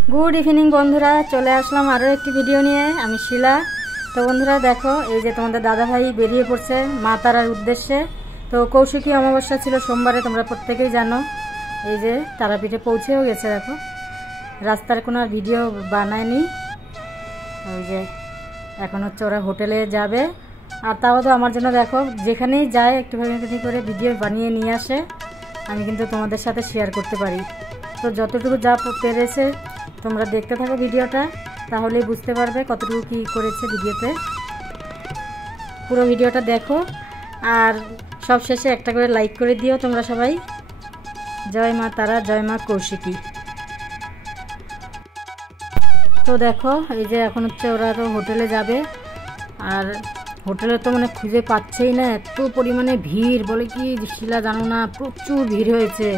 Good evening बंधुरा चले आसलाम आरो एक भिडियो निये आमी शीला। तो बंधुरा देखो ये जे तोमादेर दादा भाई बेरिये पड़ছে मा तारार उद्देश्ये। तो कौशिकी अमाबस्या छिलो सोमबारे, तोमरा प्रत्येकेई जानो। এই যে তারাপীঠে পৌঁছেও গেছে, দেখো রাস্তার কোনো ভিডিও বানায়নি। ওই যে এখন হচ্ছে ওরা হোটেলে যাবে, আর তাও তো আমার জন্য দেখো যেখানেই যায় একটুখানি করে ভিডিও বানিয়ে নিয়ে আসে, আমি কিন্তু তোমাদের সাথে শেয়ার করতে পারি। তো যতটুকু যা পেরেছে তোমরা দেখতে থাকো ভিডিওটা, তাহলেই বুঝতে পারবে কতটুকু কী করেছে ভিডিওতে। পুরো ভিডিওটা দেখো আর সব শেষে একটা করে লাইক করে দিও তোমরা সবাই। জয় মা তারা, জয় মা কৌশিকী। তো দেখো এই যে এখন হচ্ছে ওরা তো হোটেলে যাবে, আর হোটেলে তো মানে খুঁজে পাচ্ছেই না, এত পরিমাণে ভিড়। বলে কি শিলা জানো না, প্রচুর ভিড় হয়েছে।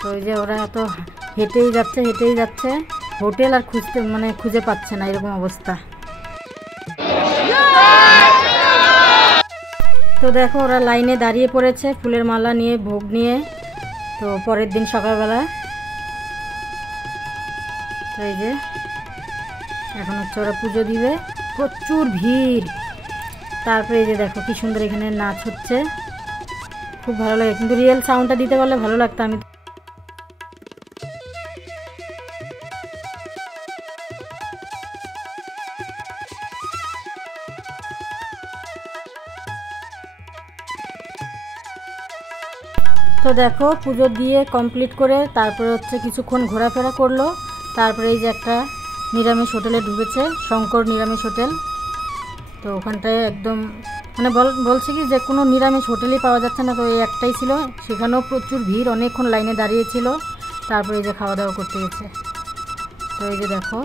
তো এই যে ওরা তো হেঁটেই যাচ্ছে হোটেল, আর খুঁজে পাচ্ছে না, এরকম অবস্থা। তো দেখো ওরা লাইনে দাঁড়িয়ে পড়েছে ফুলের মালা নিয়ে, ভোগ নিয়ে। তো পরের দিন সকালবেলা তো এই যে এখন হচ্ছে ওরা পুজো দিবে, প্রচুর ভিড়। তারপরে এই যে দেখো কি সুন্দর এখানে নাচ হচ্ছে, খুব ভালো লাগে। কিন্তু রিয়েল সাউন্ডটা দিতে পারলে ভালো লাগতো। আমি তো দেখো পুজো দিয়ে কমপ্লিট করে তারপরে হচ্ছে কিছুক্ষণ ঘোরাফেরা করলো। তারপরে এই যে একটা নিরামিষ হোটেলে ঢুকেছে, শঙ্কর নিরামিষ হোটেল। তো ওখানটায় একদম মানে বলছে কি যে কোনো নিরামিষ হোটেলই পাওয়া যাচ্ছে না, তো এই একটাই ছিল। সেখানেও প্রচুর ভিড়, অনেকক্ষণ লাইনে দাঁড়িয়েছিল। তারপরে এই যে খাওয়া দাওয়া করতে গেছে। তো এই যে দেখো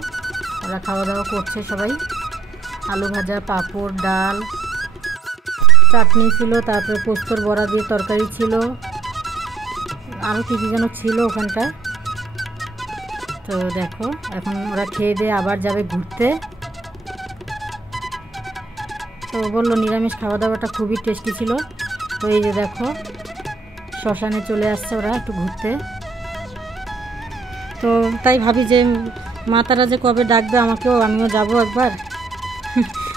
ওরা খাওয়া দাওয়া করছে সবাই, আলু ভাজা, পাঁপড়, ডাল, চাটনি ছিল, তারপরে পোস্তর বড়া দিয়ে তরকারি ছিল, আরও কী যেন ছিল ওখানটায়। তো দেখো এখন ওরা খেয়ে দিয়ে আবার যাবে ঘুরতে। তো বললো নিরামিষ খাওয়া দাওয়াটা খুবই টেস্টি ছিল। তো এই যে দেখো শ্মশানে চলে আসছে ওরা একটু ঘুরতে। তো তাই ভাবি যে মা তারা যে কবে ডাকবে আমাকেও, আমিও যাব একবার।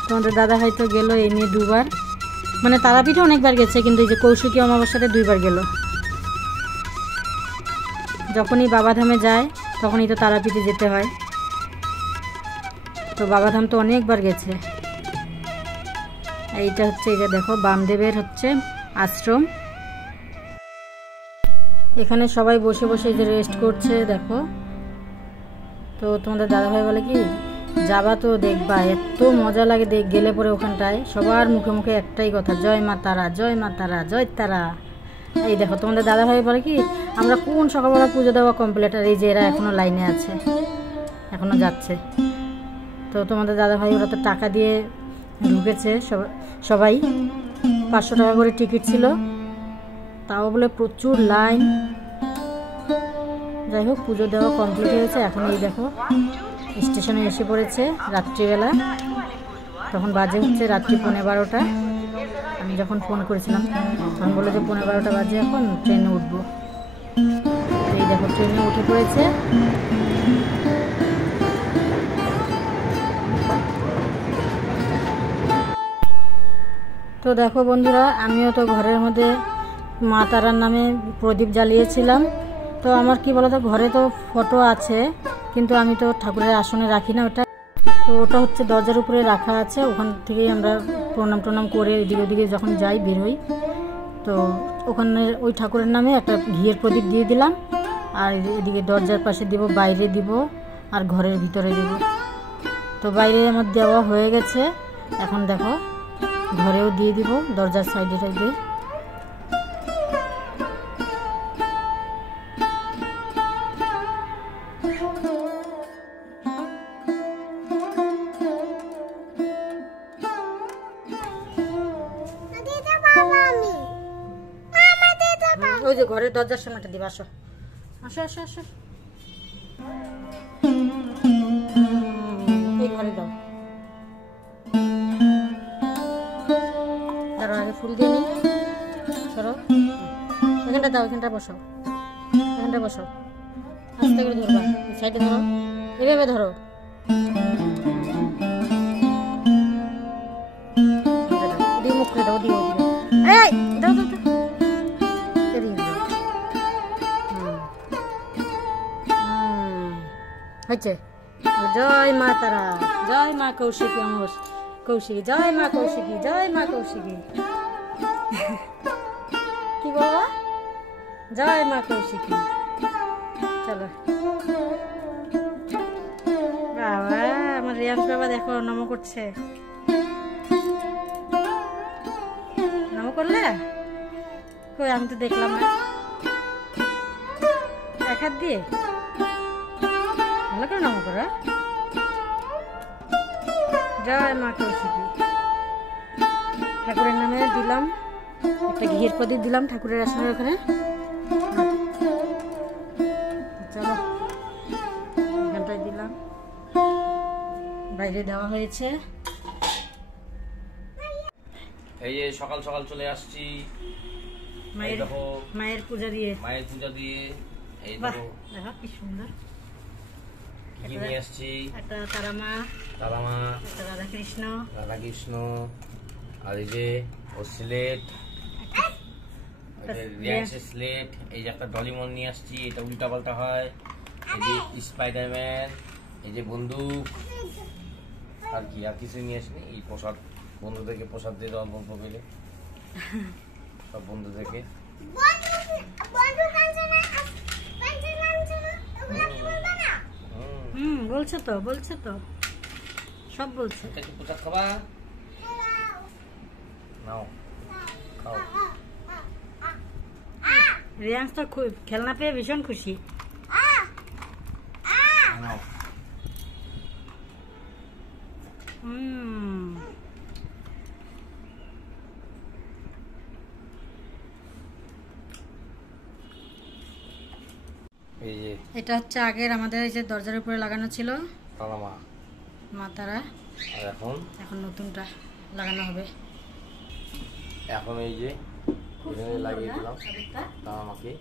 তোমাদের দাদা ভাই তো গেলো এই নিয়ে দুবার, মানে তারাপীঠে অনেকবার গেছে, কিন্তু এই যে কৌশিকী অমাবস্যাতে 2বার গেল। যখনই বাবাধামে যায় তখনই তো তারাপীঠে যেতে হয়। তো বাবাধাম তো অনেকবার গেছে। এইটা হচ্ছে এই যে দেখো বামদেবের হচ্ছে আশ্রম। এখানে সবাই বসে বসে এই যে রেস্ট করছে দেখো। তো তোমাদের দাদাভাই বলে কি যাবা তো দেখবা, এত মজা লাগে গেলে পরে ওখানটায়। সবার মুখে মুখে একটাই কথা, জয় মা তারা, জয় মা তারা, জয় তারা। এই দেখো তোমাদের দাদাভাই বলে কি আমরা কোন সকালবেলা পুজো দেওয়া কমপ্লিট, আর এই যে এরা এখনো লাইনে আছে, এখনো যাচ্ছে। তো তোমাদের দাদাভাই ওরা তো টাকা দিয়ে ঢুকেছে সবাই, 500 টাকা করে টিকিট ছিল, তাও বলে প্রচুর লাইন। যাই হোক পুজো দেওয়া কমপ্লিট হয়েছে। এখন এই দেখো স্টেশনে এসে পড়েছে রাত্রিবেলা, তখন বাজে হচ্ছে রাত্রি 12:15। আমি যখন ফোন করেছিলাম তখন বললো যে 12:15 বাজে, এখন ট্রেনে উঠবো। এই দেখো ট্রেনে উঠে পড়েছে। তো দেখো বন্ধুরা আমিও তো ঘরের মধ্যে মা তারার নামে প্রদীপ জ্বালিয়েছিলাম। তো আমার কি বলতো ঘরে তো ফটো আছে, কিন্তু আমি তো ঠাকুরের আসনে রাখি না ওটা। তো ওটা হচ্ছে দরজার উপরে রাখা আছে, ওখান থেকেই আমরা প্রণাম করে এদিকে ওদিকে যখন যাই বের হই। তো ওখানে ওই ঠাকুরের নামে একটা ঘিয়ের প্রদীপ দিয়ে দিলাম, আর এদিকে দরজার পাশে দিব, বাইরে দিব, আর ঘরের ভিতরে দিব। তো বাইরে আমার দেওয়া হয়ে গেছে, এখন দেখো ঘরেও দিয়ে দিব দরজার সাইডে সাইডে। ওই যে ঘরের দরজার সামনেটা দিবা, আসো আসো আসো আসো, এই ঘরে দাও। তার আগে ফুল দিয়ে নি, সরো এখানটা দাও, এখানটা বসো, এখানটা বসো। আস্তে করে ধরবা, সাইডে ধরো, এভাবে ধরো। দিয়ে মুখ করে দাও, দিয়ে এই দাও দাও দাও, এদিকে দাও। হচ্ছে। জয় মা তারা, জয় মা কৌশিকী অমাবস্যা, কৌশিকী, জয় মা কৌশিকী, জয় মা কৌশিকী। কি বলবো? জয় মা কৌশিকী। চলো বাবা, আমার রিয়াংশ বাবা দেখো নম করছে। নম করলে কই, আমি তো দেখলাম না। এক হাত দিয়ে ভালো করে নম করো। জয় মা কৌশিকী। ঠাকুরের নামে দিলাম একটা ঘিয়ের প্রদীপ, দিলাম ঠাকুরের আসনের ওখানে। চলো এখানটায় দিলাম, বাইরে দেওয়া হয়েছে। এই যে সকাল সকাল চলে আসছি মায়ের পূজা দিয়ে, মায়ের পূজা দিয়ে। এই দেখো কি সুন্দর কি নিয়ে আসছি, একটা তারামা, একটা রাধা কৃষ্ণ, আর এই যে ও স্লেট, স্লেট। এই যে একটা ডলিমন নিয়ে আসছি, এটা উল্টা পাল্টা হয়। এই যে স্পাইডারম্যান, এই যে বন্দুক, আর কি আর কিছু নিয়ে আসিনি। এই প্রসাদ, বন্ধুদেরকে প্রসাদ দিয়ে দেওয়া, গল্প পেলে সব বন্ধুদেরকে। বলছে তো সব বলছে। প্রসাদ খাবা, নাও খাও। রিয়াংশ তো খেলনা পেয়ে ভীষণ খুশি। নাও। এই যে এটা হচ্ছে আগের আমাদের এই যে দরজার উপরে লাগানো ছিল তারামা, মা তারা। আর এখন নতুনটা লাগানো হবে। এখন এই যে এখানে লাগিয়ে দিলাম তারামাকে।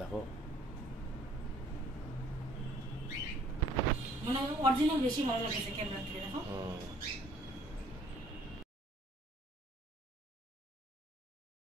দেখো মানে অরিজিনাল বেশি ভালো লাগছে ক্যামেরা থেকে, দেখো।